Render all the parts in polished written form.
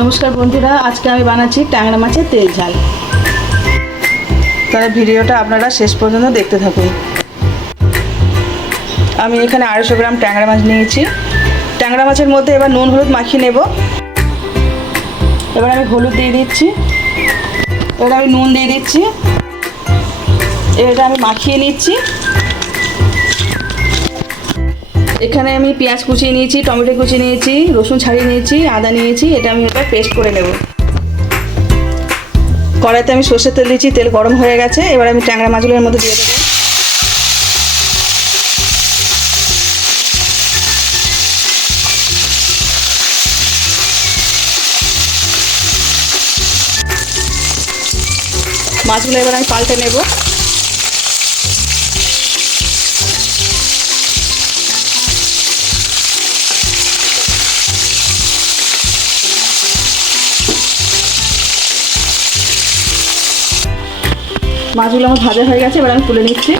নমস্কার বন্ধুরা, আজকে আমি বানাচ্ছি ট্যাংরা মাছের তেল ঝাল। তাহলে ভিডিওটা আপনারা শেষ পর্যন্ত দেখতে থাকুন। আমি এখানে 250 গ্রাম ট্যাংরা মাছ নিয়েছি। ট্যাংরা মাছের মধ্যে এবার নুন হলুদ মাখিয়ে নেব। এবার আমি হলুদ দিয়ে দিচ্ছি, এবার আমি নুন দিয়ে দিচ্ছি, এটা আমি মাখিয়ে নিচ্ছি। এখানে আমি পেঁয়াজ কুচিয়ে নিয়েছি, টমেটো কুচিয়ে নিয়েছি, রসুন ছাড়িয়ে নিয়েছি, আদা নিয়েছি, এটা আমি এবার পেস্ট করে নেব। কড়াইতে আমি সর্ষের তেল দিয়েছি, তেল গরম হয়ে গেছে। এবার আমি ট্যাংরা মাছগুলোর মধ্যে দিয়ে দেবো। মাছগুলো এবার আমি পাল্টে নেব। মাছগুলো আমার ভাজা হয়ে গেছে, এবার আমি তুলে নিচ্ছি।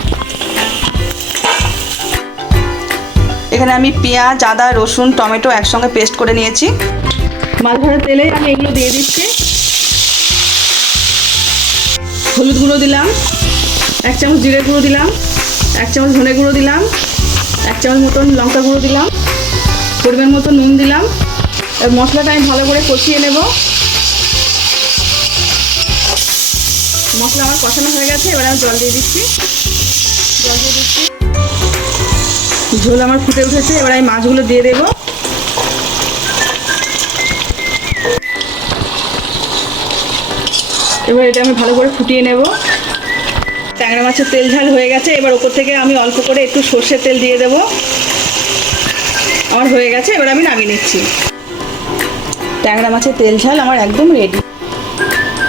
এখানে আমি পেঁয়াজ, আদা, রসুন, টমেটো একসঙ্গে পেস্ট করে নিয়েছি। মাছ ভাজার তেলেই আমি এগুলো দিয়ে দিচ্ছি। হলুদ গুঁড়ো দিলাম, 1 চামচ জিরে গুঁড়ো দিলাম, 1 চামচ ধনে গুঁড়ো দিলাম, 1 চামচ মতন লঙ্কা গুঁড়ো দিলাম, পরিমাণ মতো নুন দিলাম। এবার মশলাটা আমি ভালো করে কষিয়ে নেব। মশলা আমার কষানো হয়ে গেছে, এবার আমি জল দিয়ে দিচ্ছি। ঝোল আমার ফুটে উঠেছে, এবার আমি মাছগুলো দিয়ে দেবো। এবার এটা আমি ভালো করে ফুটিয়ে নেব। ট্যাংরা মাছের তেল ঝাল হয়ে গেছে। এবার ওপর থেকে আমি অল্প করে একটু সর্ষের তেল দিয়ে দেবো। আমার হয়ে গেছে, এবার আমি নামিয়ে নিচ্ছি। ট্যাংরা মাছের তেল ঝাল আমার একদম রেডি।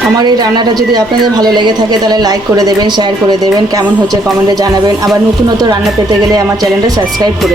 আমার এই রান্নাটা যদি আপনাদের ভালো লেগে থাকে তাহলে লাইক করে দেবেন, শেয়ার করে দেবেন, কেমন হচ্ছে কমেন্টে জানাবেন। আবার নতুন নতুন রান্না পেতে গেলে আমার চ্যানেলটা সাবস্ক্রাইব করে